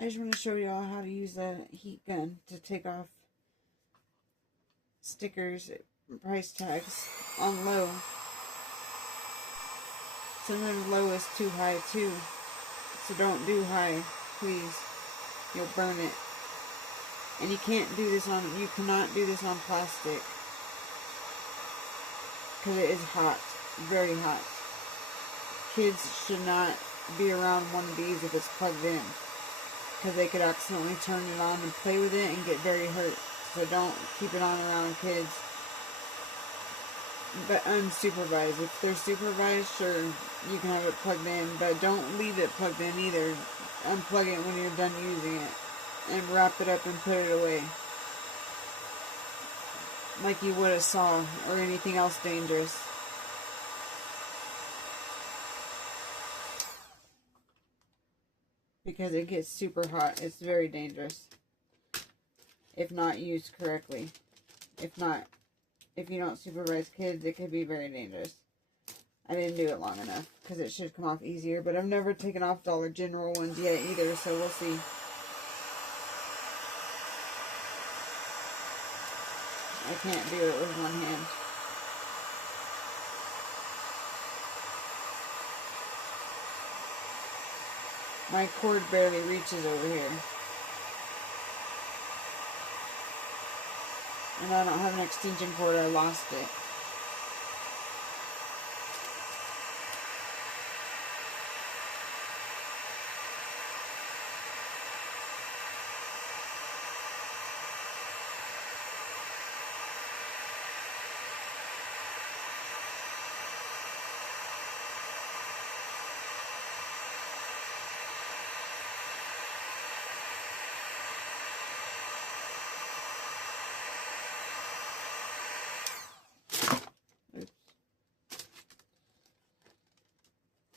I just want to show y'all how to use a heat gun to take off stickers, price tags on low. Sometimes low is too high too, so don't do high, please. You'll burn it. And you cannot do this on plastic, because it is hot, very hot. Kids should not be around one of these if it's plugged in, because they could accidentally turn it on and play with it and get very hurt. So don't keep it on around kids. But unsupervised. If they're supervised, sure, you can have it plugged in, but don't leave it plugged in either. Unplug it when you're done using it and wrap it up and put it away, like you would a saw or anything else dangerous. Because it gets super hot. It's very dangerous if not used correctly. If you don't supervise kids, it could be very dangerous. I didn't do it long enough because it should come off easier, but I've never taken off Dollar General ones yet either, so we'll see. I can't do it with one hand. My cord barely reaches over here. And I don't have an extension cord, I lost it.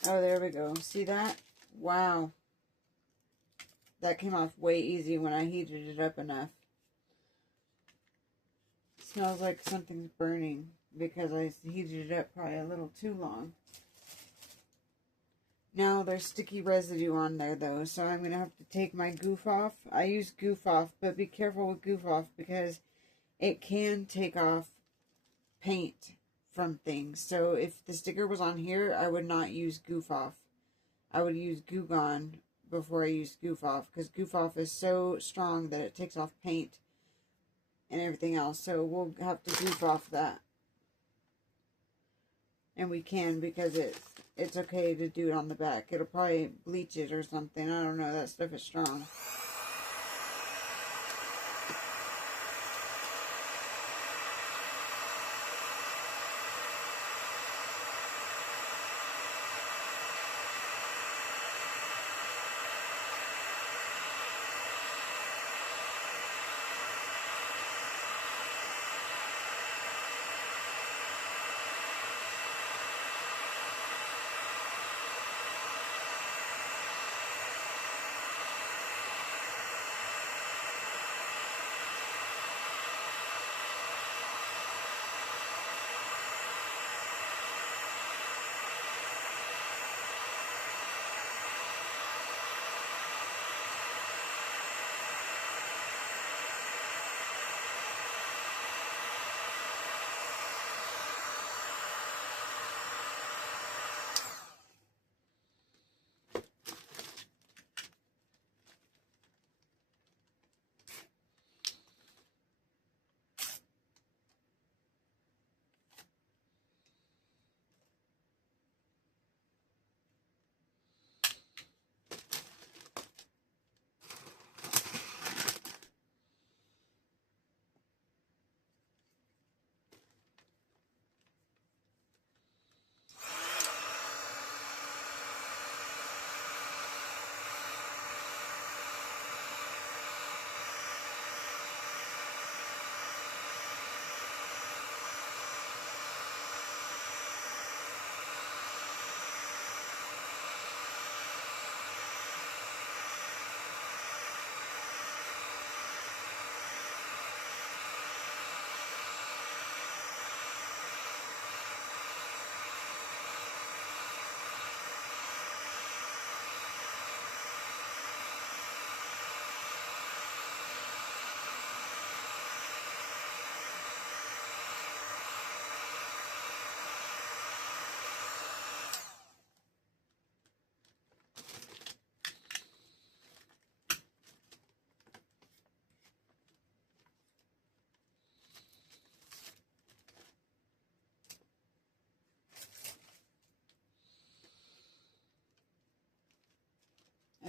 Oh, there we go. See that? Wow. That came off way easy when I heated it up enough. It smells like something's burning because I heated it up probably a little too long. Now there's sticky residue on there though, so I'm going to have to take my Goof Off. I use Goof Off, but be careful with Goof Off because it can take off paint from things. So if the sticker was on here, I would not use Goof Off. I would use Goo Gone before I use Goof Off, because Goof Off is so strong that it takes off paint and everything else. So we'll have to Goof Off that. And we can, because it's okay to do it on the back. It'll probably bleach it or something. I don't know. That stuff is strong.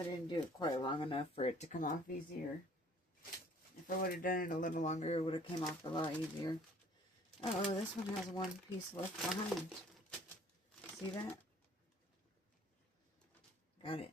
I didn't do it quite long enough for it to come off easier. If I would have done it a little longer, it would have come off a lot easier. Oh, this one has one piece left behind. See that? Got it.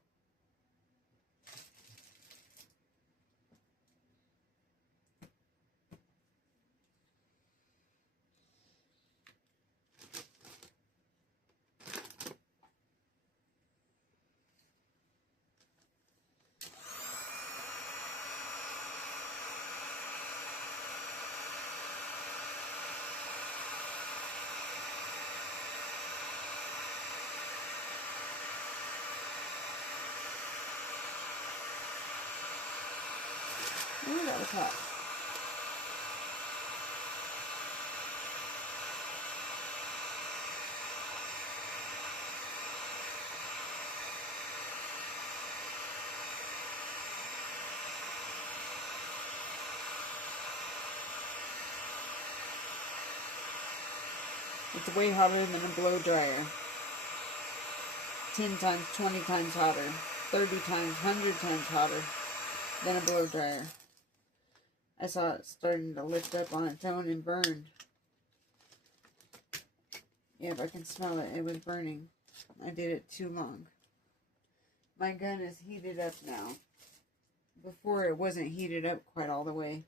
Ooh, that was hot. It's way hotter than a blow dryer. 10 times, 20 times hotter. 30 times, 100 times hotter than a blow dryer. I saw it starting to lift up on its own and burn. Yep, I can smell it. It was burning. I did it too long. My gun is heated up now. Before it wasn't heated up quite all the way.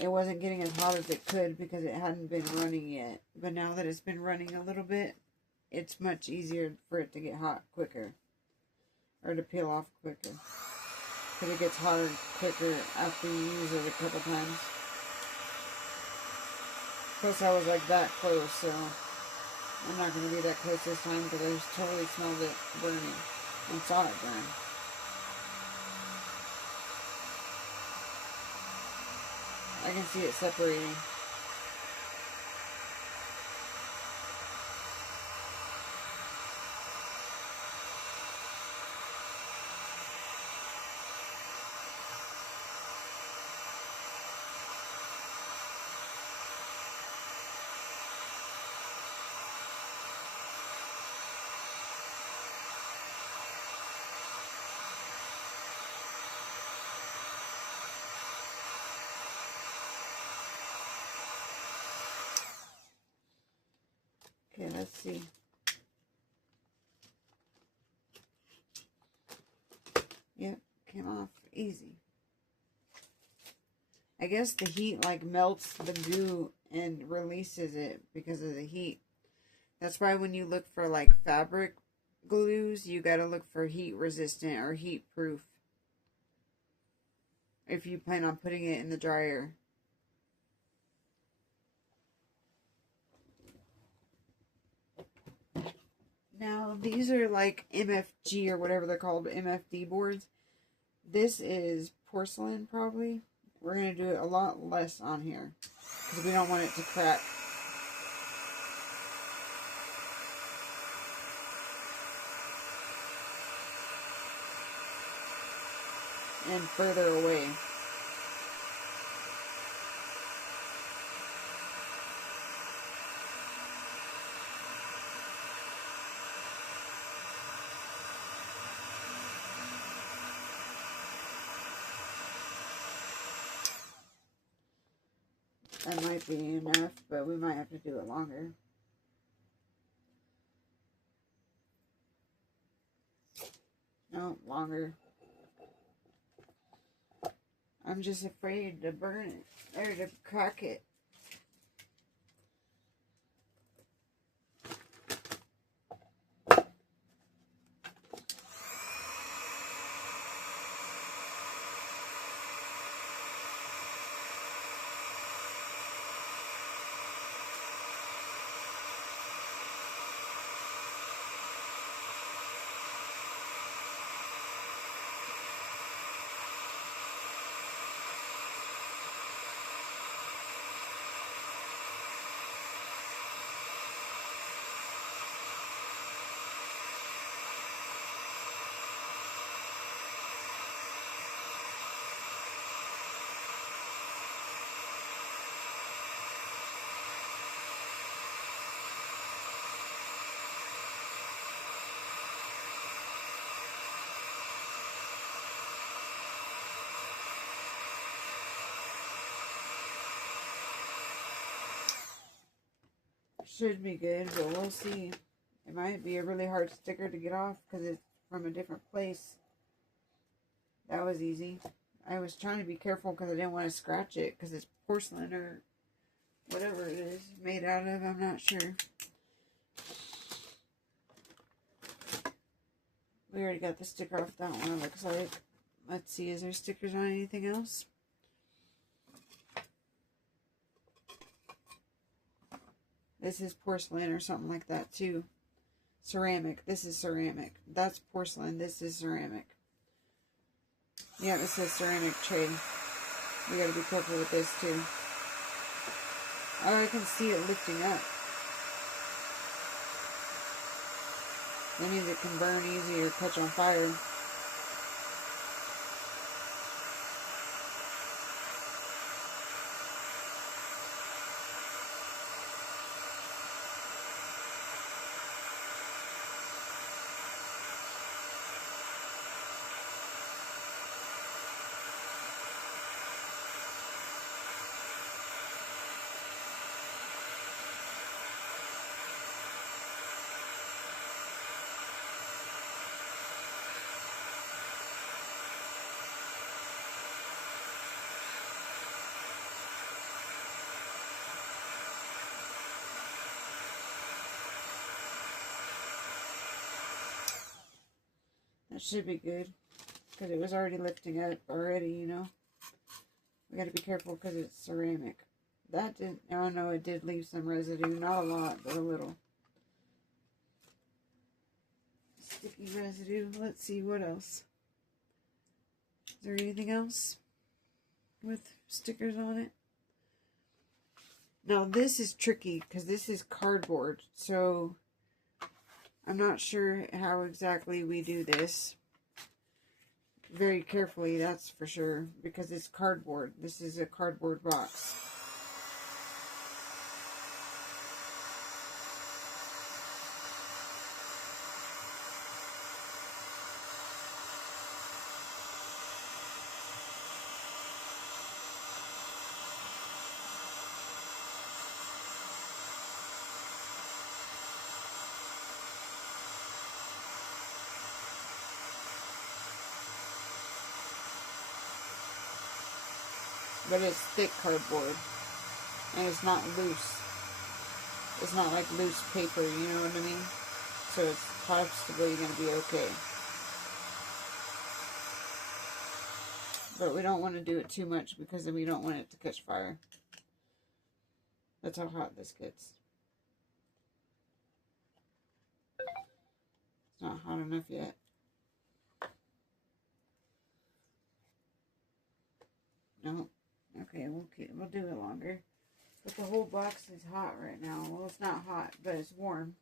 It wasn't getting as hot as it could because it hadn't been running yet. But now that it's been running a little bit, it's much easier for it to get hot quicker. Or to peel off quicker. Because it gets hotter quicker after you use it a couple times. Plus I was like that close, so I'm not going to be that close this time because I just totally smelled it burning and saw it burn. I can see it separating. Okay, let's see. Yep, came off easy. I guess the heat like melts the goo and releases it because of the heat. That's why when you look for like fabric glues, you gotta look for heat resistant or heat proof. If you plan on putting it in the dryer. Now, these are like MFG or whatever they're called, MFD boards. This is porcelain, probably. We're going to do it a lot less on here because we don't want it to crack. And further away. That might be enough, but we might have to do it longer. No, longer. I'm just afraid to burn it, or to crack it. should be good, but we'll see. It might be a really hard sticker to get off because it's from a different place. That was easy. I was trying to be careful because I didn't want to scratch it because it's porcelain or whatever it is made out of. I'm not sure. We already got the sticker off that one, it looks like. Let's see, is there stickers on anything else? This is porcelain or something like that too. Ceramic. This is ceramic. That's porcelain. This is ceramic. Yeah, this says ceramic tray. We gotta be careful with this too. Oh, I can see it lifting up. That means it can burn easy or catch on fire. That should be good. Because it was already lifting up already, you know. We gotta be careful because it's ceramic. That didn't, oh no, it did leave some residue. Not a lot, but a little. Sticky residue. Let's see, what else? Is there anything else with stickers on it? Now this is tricky because this is cardboard. So I'm not sure how exactly we do this. Very carefully, that's for sure, because it's cardboard. This is a cardboard box. But it's thick cardboard. And it's not loose. It's not like loose paper, you know what I mean? So it's possibly going to be okay. But we don't want to do it too much because then we don't want it to catch fire. That's how hot this gets. It's not hot enough yet. No. Okay, we'll do it longer. But the whole box is hot right now. Well, it's not hot, but it's warm.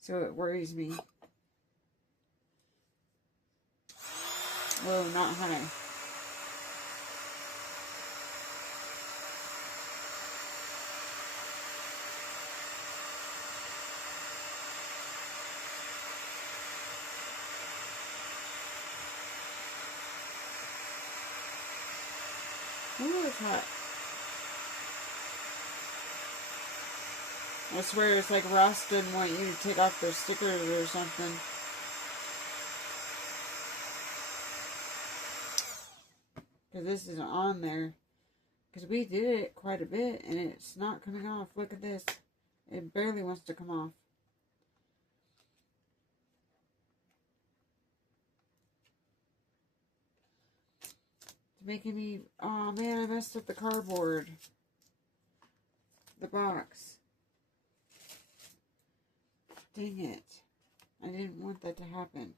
So it worries me. Whoa, not high. Ooh, it's hot. I swear it's like Ross didn't want you to take off their stickers or something. Because this isn't on there. Because we did it quite a bit and it's not coming off. Look at this. It barely wants to come off. It's making me... Oh man, I messed up the cardboard. The box. Dang it. I didn't want that to happen.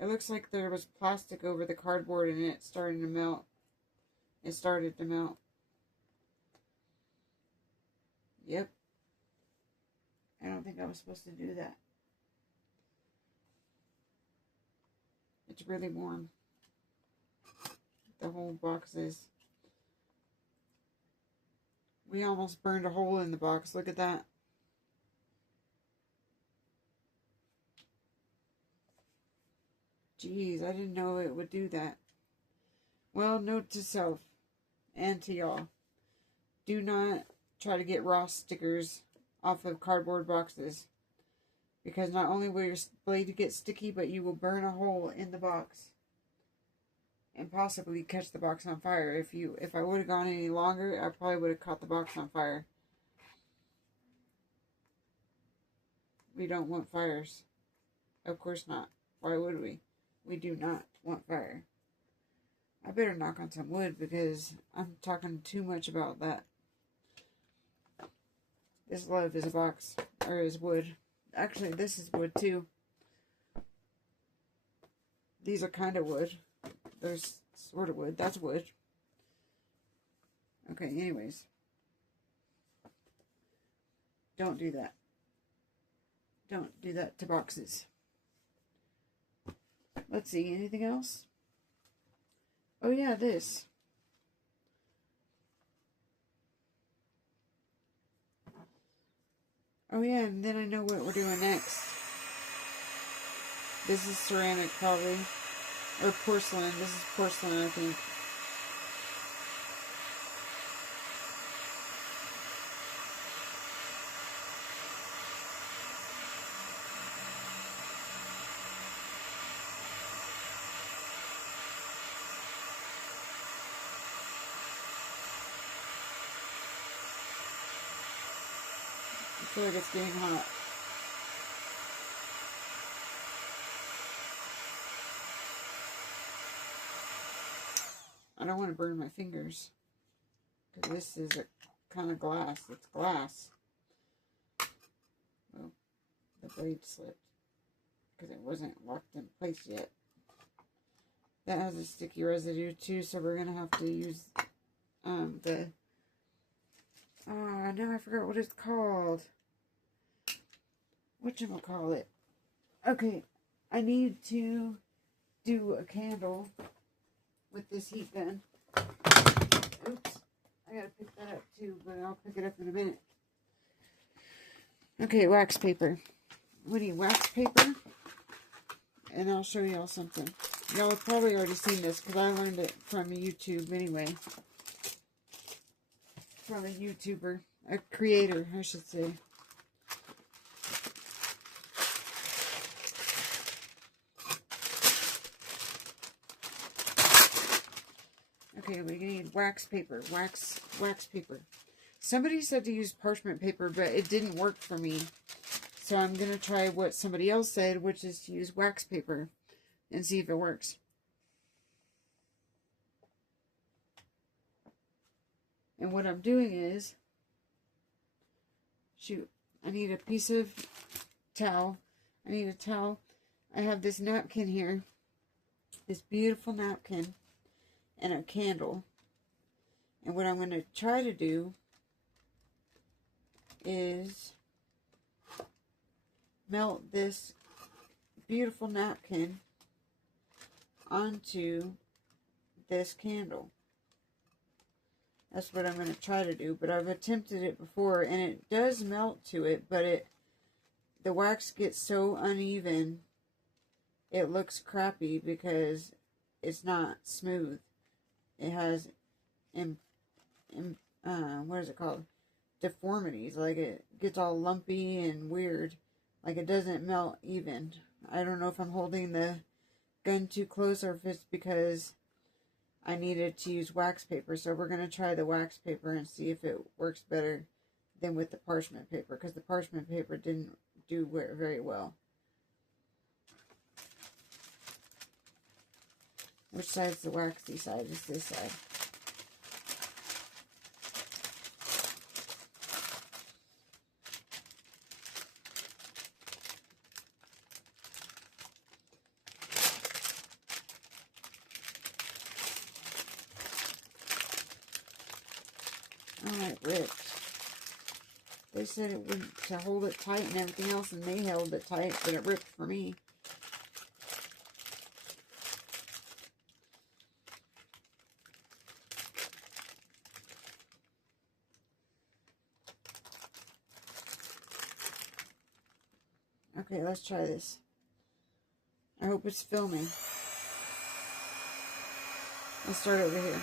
It looks like there was plastic over the cardboard and it's starting to melt. It started to melt. Yep. I don't think I was supposed to do that. It's really warm. The whole box is. We almost burned a hole in the box. Look at that. Jeez, I didn't know it would do that. Well, note to self and to y'all. do not try to get Ross stickers off of cardboard boxes. Because not only will your blade get sticky, but you will burn a hole in the box. And possibly catch the box on fire. If I would have gone any longer, I probably would have caught the box on fire. We don't want fires. Of course not. Why would we? We do not want fire. I better knock on some wood because I'm talking too much about that. This love is a box, or is wood. Actually, this is wood too. These are kind of wood. There's sort of wood. That's wood. Okay, anyways. Don't do that. Don't do that to boxes. Let's see, anything else? Oh yeah, this. Oh yeah, and then I know what we're doing next. This is ceramic probably. Or porcelain. This is porcelain, I think. I feel like it's getting hot. I don't want to burn my fingers. Because this is a kind of glass. It's glass. Well, the blade slipped. Because it wasn't locked in place yet. That has a sticky residue too, so we're going to have to use the... Oh, now I forgot what it's called. Whatchamacallit? Okay, I need to do a candle with this heat gun. Oops, I gotta pick that up too, but I'll pick it up in a minute. Okay, wax paper. We need wax paper, and I'll show y'all something. Y'all have probably already seen this, because I learned it from YouTube anyway. From a YouTuber, a creator, I should say. Okay, we need wax paper. Wax paper. Somebody said to use parchment paper, but it didn't work for me. So I'm going to try what somebody else said, which is to use wax paper and see if it works. And what I'm doing is, shoot, I need a piece of towel. I need a towel. I have this napkin here. This beautiful napkin. And a candle. And what I'm going to try to do is melt this beautiful napkin onto this candle. That's what I'm going to try to do. But I've attempted it before, and it does melt to it, but the wax gets so uneven, it looks crappy because it's not smooth. It has, what is it called? Deformities. Like it gets all lumpy and weird. Like it doesn't melt even. I don't know if I'm holding the gun too close or if it's because I needed to use wax paper. So we're going to try the wax paper and see if it works better than with the parchment paper. Because the parchment paper didn't do very well. Which side's the waxy side? Is this side. Oh, it ripped. They said it wouldn't, to hold it tight and everything else, and they held it tight, but it ripped for me. Okay, let's try this. I hope it's filming. Let's start over here.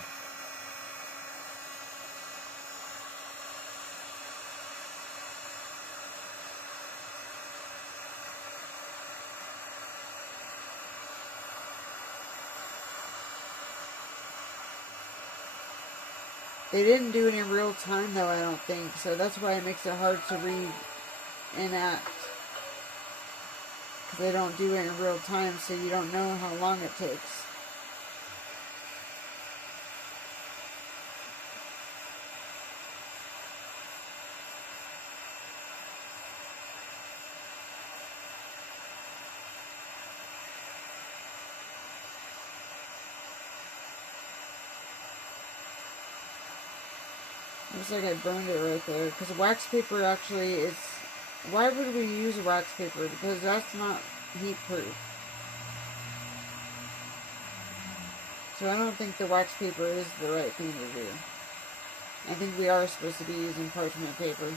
They didn't do it in real time though, I don't think, so that's why it makes it hard to reenact. Because they don't do it in real time, so you don't know how long it takes. Looks like I burned it right there. Because wax paper actually is... Why would we use wax paper? Because that's not heat proof. So I don't think the wax paper is the right thing to do. I think we are supposed to be using parchment paper.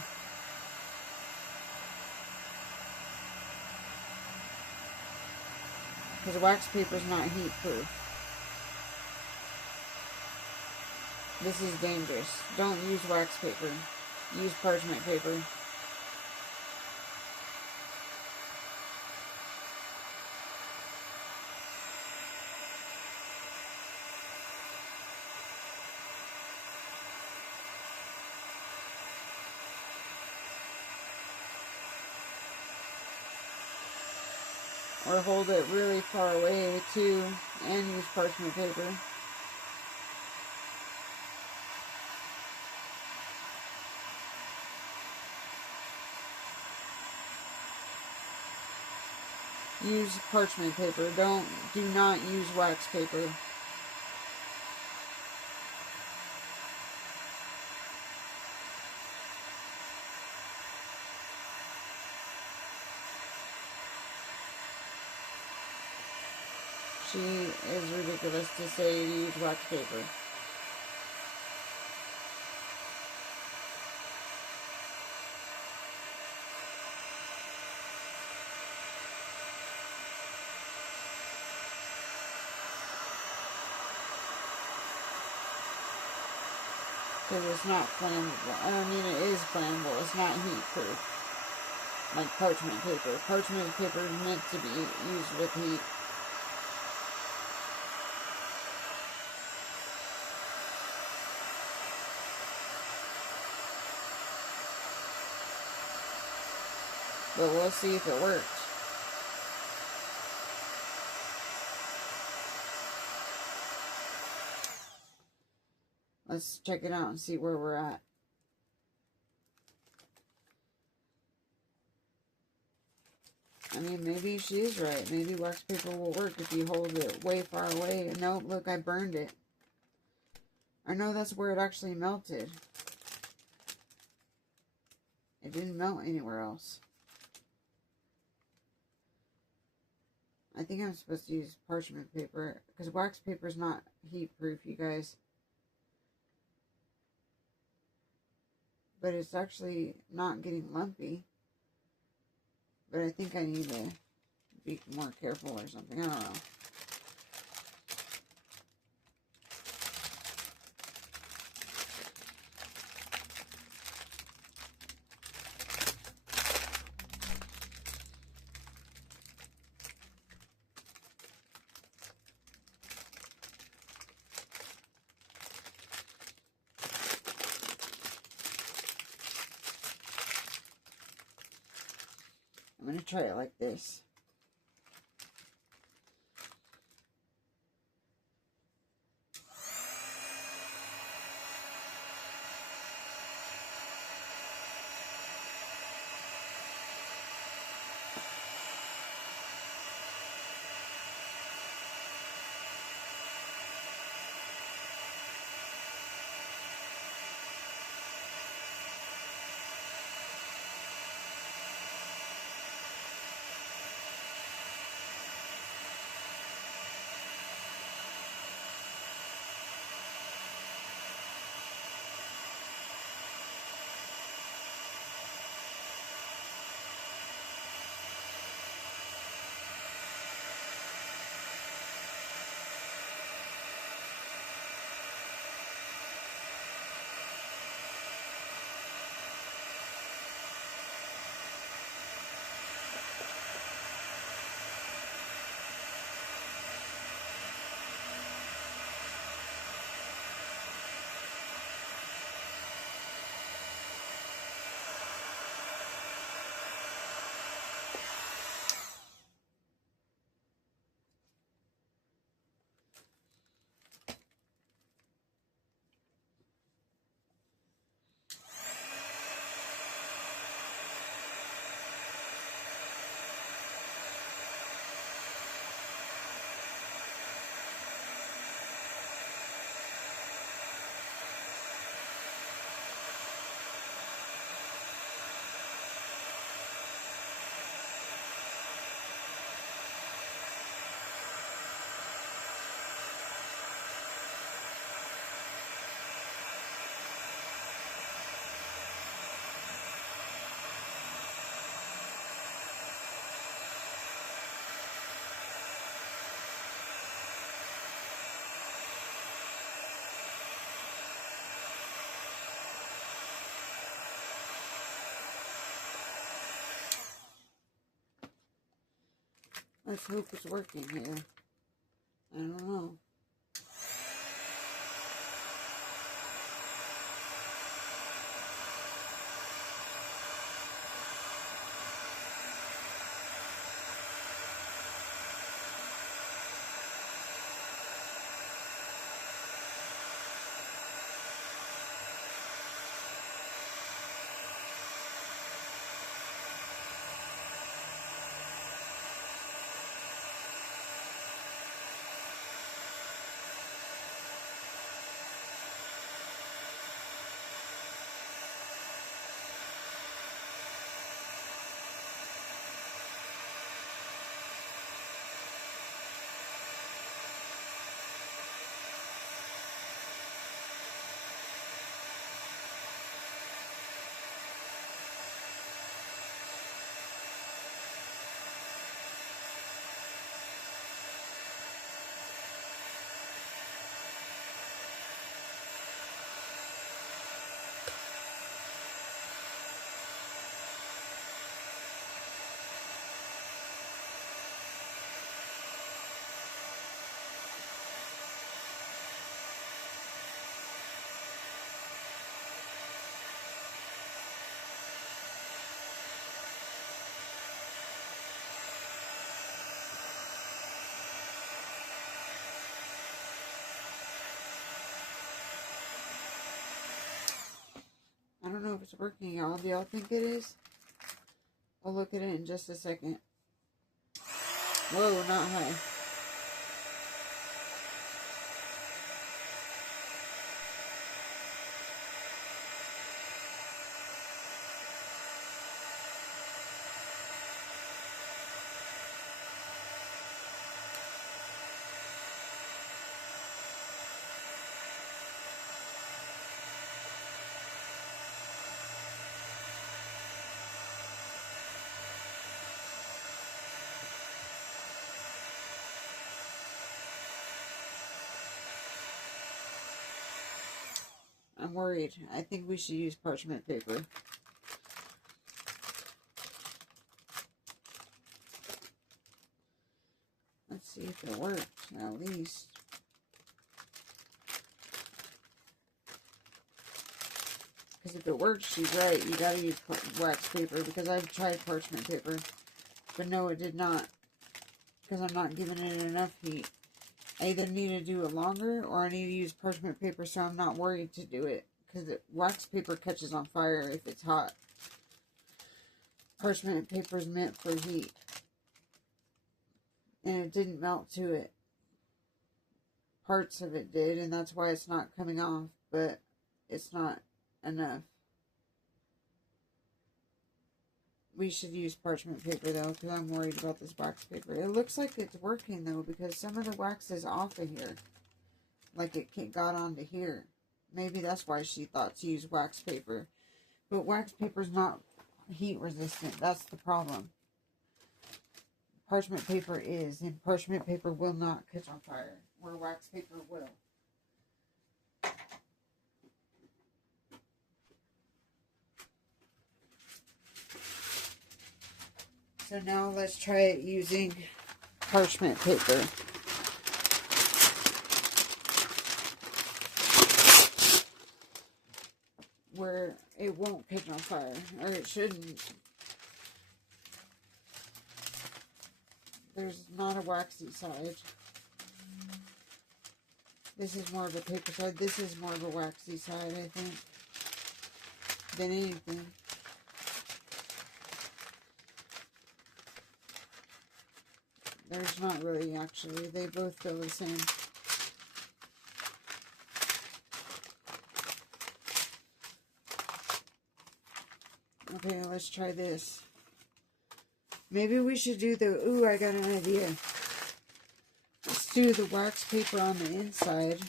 Because wax paper is not heat proof. This is dangerous. Don't use wax paper. Use parchment paper. Or hold it really far away too, and use parchment paper. Use parchment paper. Do not use wax paper. She is ridiculous to say to use wax paper. Because it's not flammable. I mean, it is flammable. It's not heat proof. Like parchment paper. Parchment paper is meant to be used with heat. But we'll see if it works. Let's check it out and see where we're at. I mean, maybe she is right. Maybe wax paper will work if you hold it way far away. Nope, look, I burned it. I know that's where it actually melted. It didn't melt anywhere else. I think I'm supposed to use parchment paper, because wax paper is not heat proof, you guys. But it's actually not getting lumpy. But I think I need to be more careful or something. I don't know. I'm going to try it like this. Let's hope it's working here. I don't know. I don't know if it's working, y'all. Do y'all think it is? I'll look at it in just a second. Whoa, not high. I'm worried. I think we should use parchment paper. Let's see if it works, at least. Because if it works, she's right. You gotta use wax paper, because I've tried parchment paper. But no, it did not. Because I'm not giving it enough heat. I either need to do it longer, or I need to use parchment paper so I'm not worried to do it. Because wax paper catches on fire if it's hot. Parchment paper is meant for heat. And it didn't melt to it. Parts of it did, and that's why it's not coming off. But it's not enough. We should use parchment paper, though, because I'm worried about this wax paper. It looks like it's working, though, because some of the wax is off of here. Like it got onto here. Maybe that's why she thought to use wax paper. But wax paper is not heat resistant. That's the problem. Parchment paper is, and parchment paper will not catch on fire, where wax paper will. So now let's try it using parchment paper. Where it won't catch on fire, or it shouldn't. There's not a waxy side. This is more of a paper side. This is more of a waxy side, I think, than anything. There's not really, actually. They both feel the same. Okay, let's try this. Maybe we should do the... Ooh, I got an idea. Let's do the wax paper on the inside.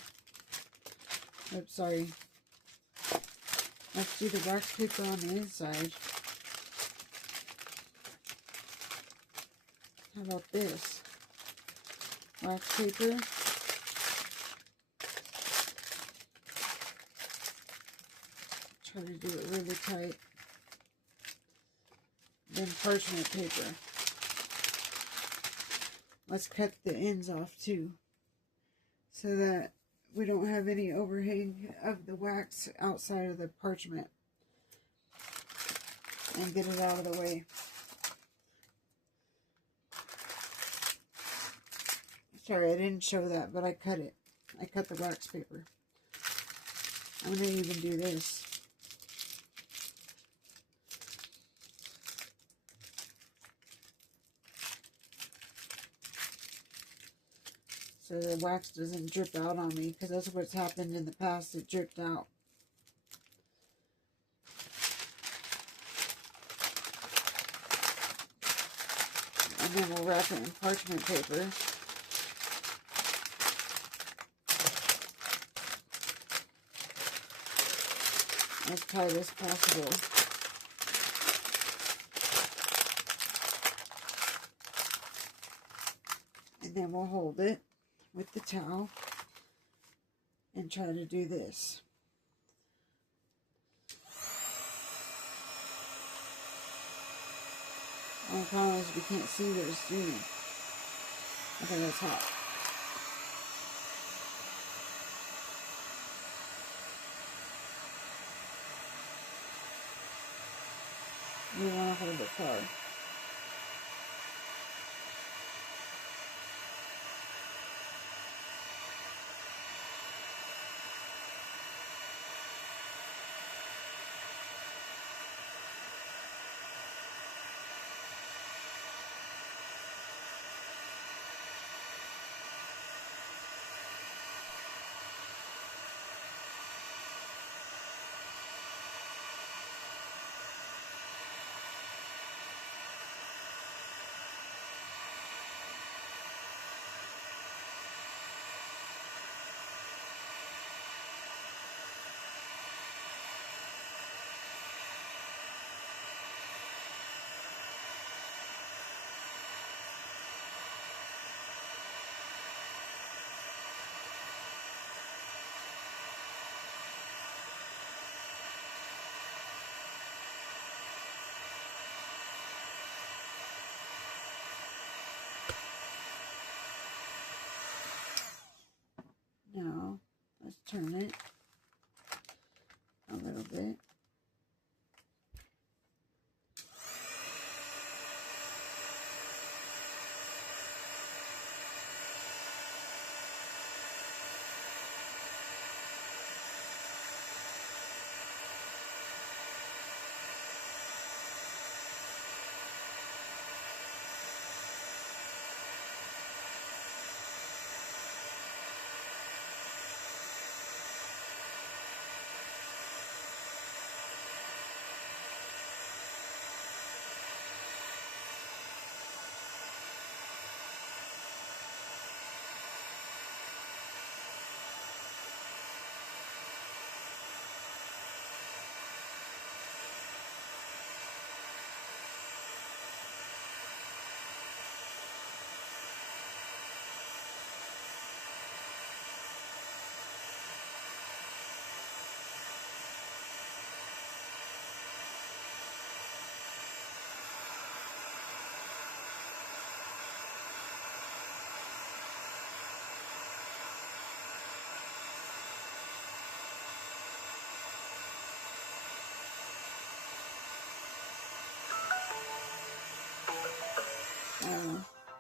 Oops, sorry. Let's do the wax paper on the inside. How about this? Wax paper. Try to do it really tight. Then parchment paper. let's cut the ends off too, so that we don't have any overhang of the wax outside of the parchment, and get it out of the way. Sorry, I didn't show that, but I cut it. I cut the wax paper. I'm going to even do this. So the wax doesn't drip out on me, because that's what's happened in the past. It dripped out. And then we'll wrap it in parchment paper. As tight as possible. And then we'll hold it with the towel and try to do this. The problem is we can't see what it's doing. Okay, that's hot. We want to hold it far. Now, let's turn it a little bit.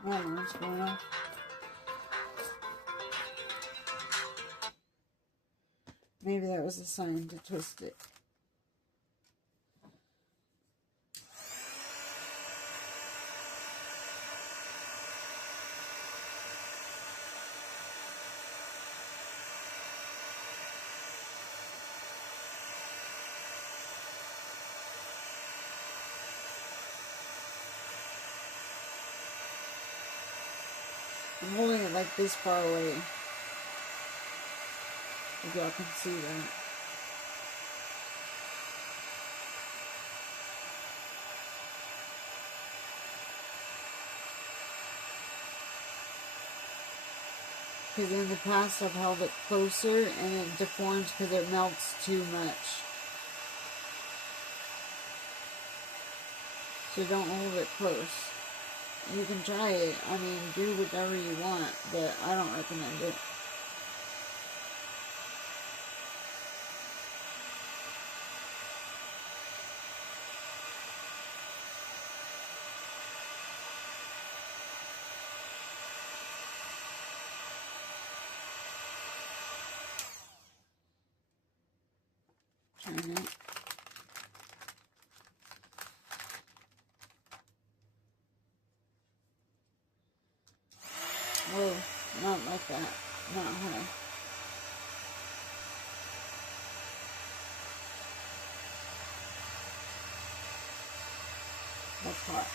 I don't know what's going on. Maybe that was a sign to twist it. I'm holding it like this far away. If y'all can see that. Because in the past I've held it closer and it deforms because it melts too much. So don't hold it close. you can try it. I mean, do whatever you want, but I don't recommend it. Trying it. Whoa, not like that. Not high. That's hot.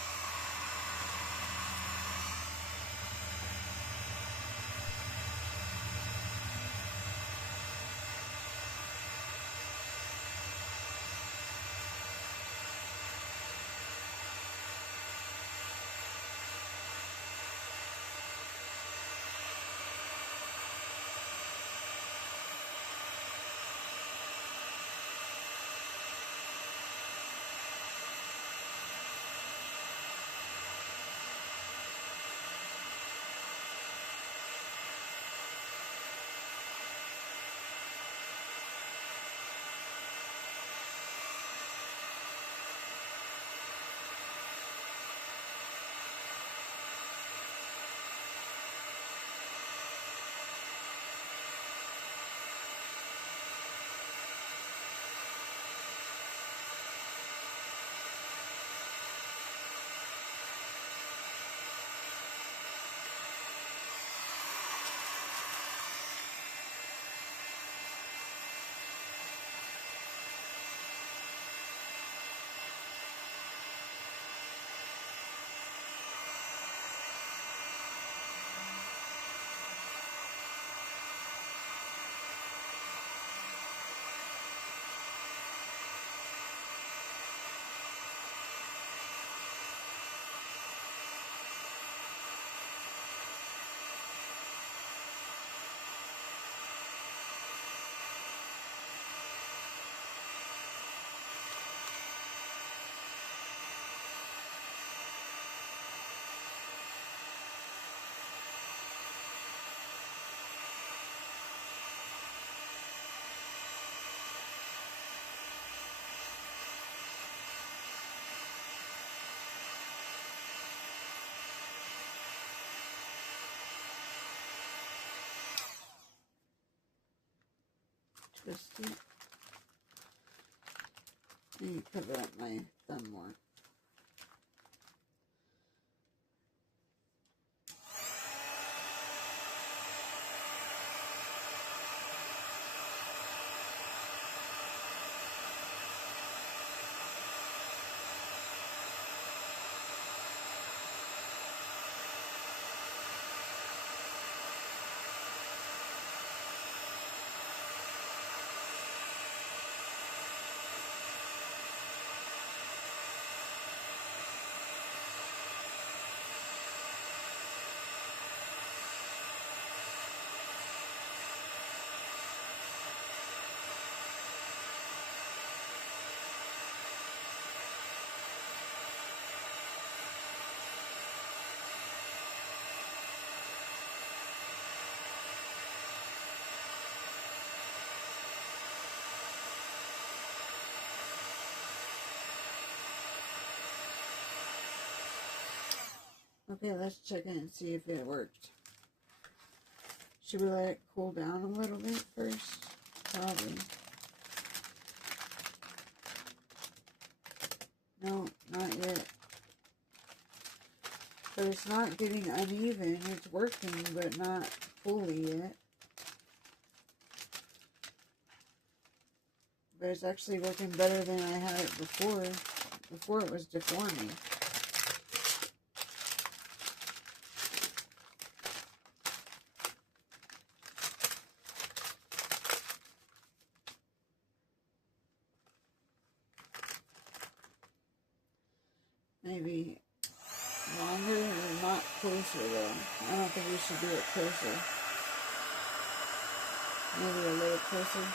Twist it. And cover up my thumb more. Okay, let's check it and see if it worked. Should we let it cool down a little bit first? Probably. No, not yet. But it's not getting uneven. It's working, but not fully yet. But it's actually working better than I had it before. Before it was deforming. Maybe longer or not closer though. I don't think we should do it closer. Maybe a little closer.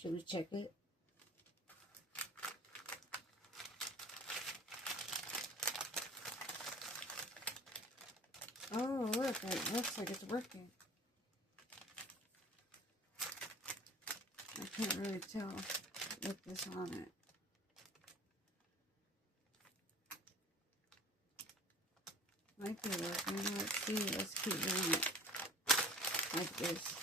Should we check it? Oh, look, it looks like it's working. I can't really tell with this on it. Might be working. Let's see. Let's keep doing it like this.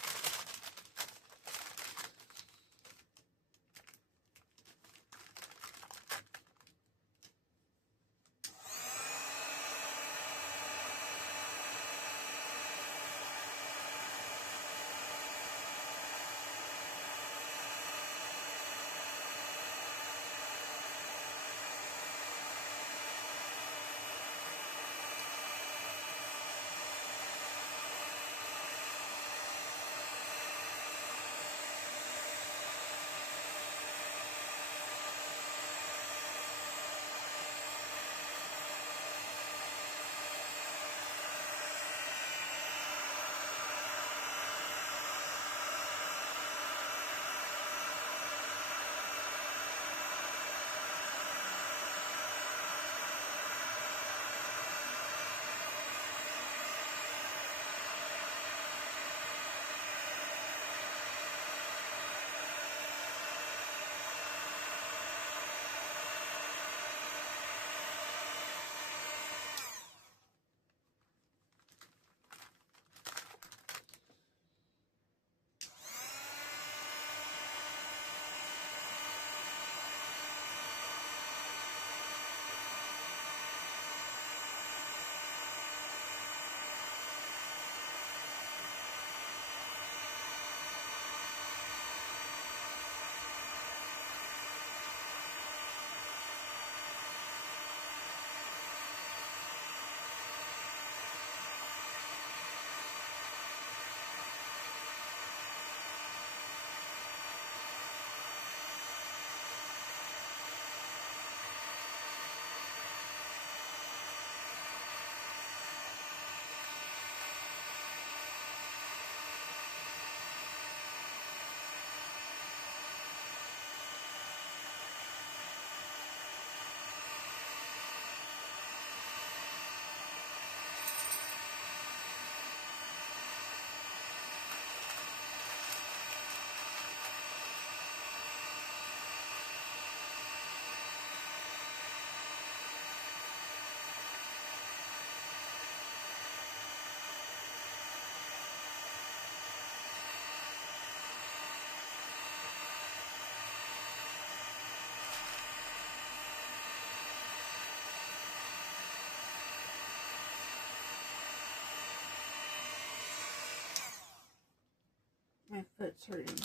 My foot's hurting.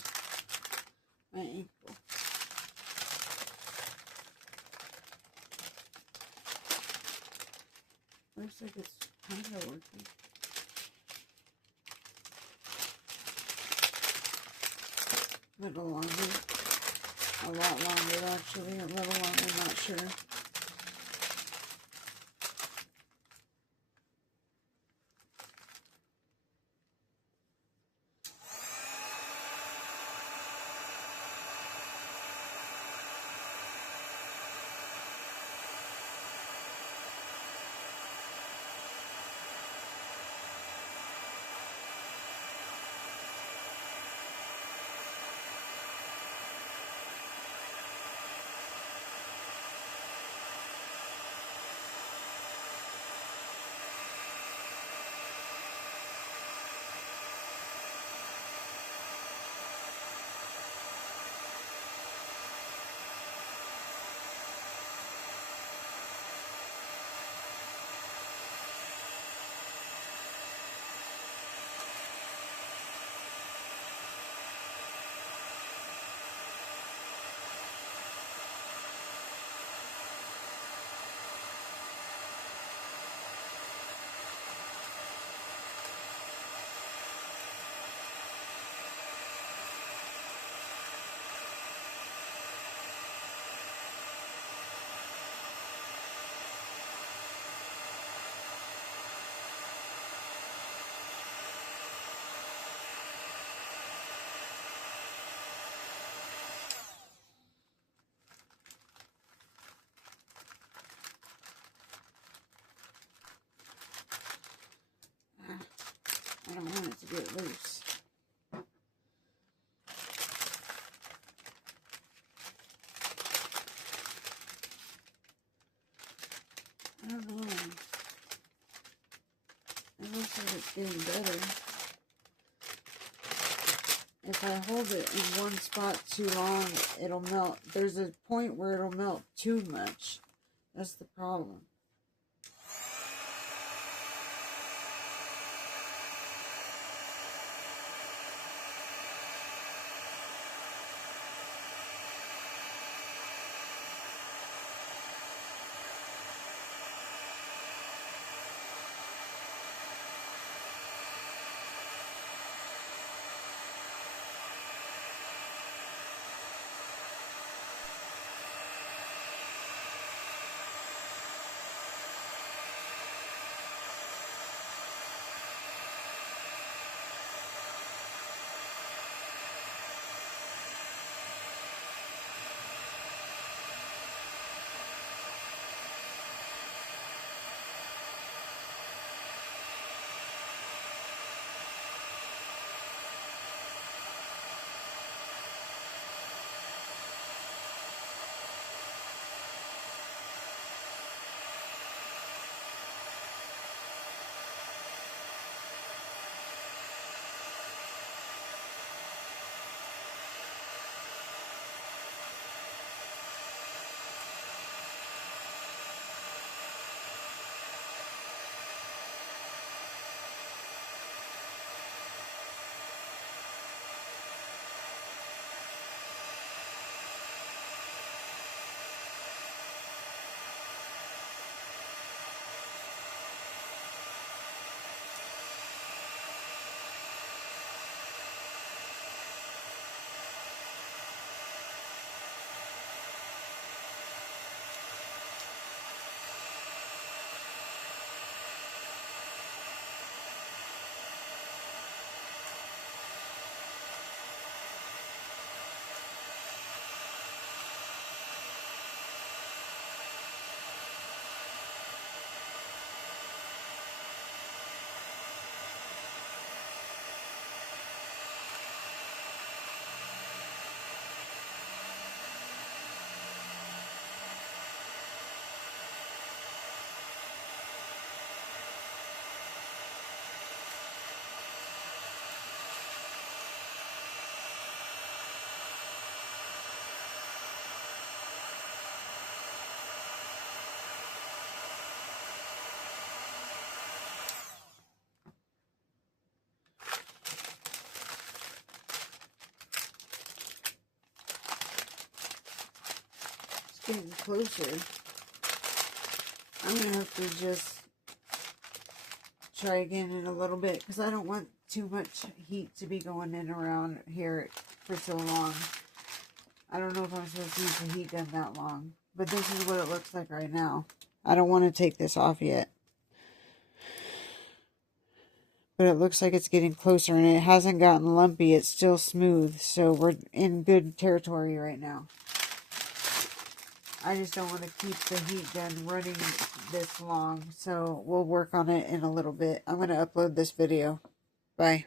My ankle. Looks like it's kind of working. A little longer. A lot longer, actually. A little longer, not sure. getting better. If I hold it in one spot too long, it'll melt. There's a point where it'll melt too much. That's the problem. Getting closer. I'm gonna have to just try again in a little bit because I don't want too much heat to be going in around here for so long. I don't know if I'm supposed to use the heat gun that long, but this is what it looks like right now. I don't want to take this off yet, but it looks like it's getting closer and it hasn't gotten lumpy. It's still smooth, so we're in good territory right now. I just don't want to keep the heat gun running this long, so we'll work on it in a little bit. I'm going to upload this video. Bye.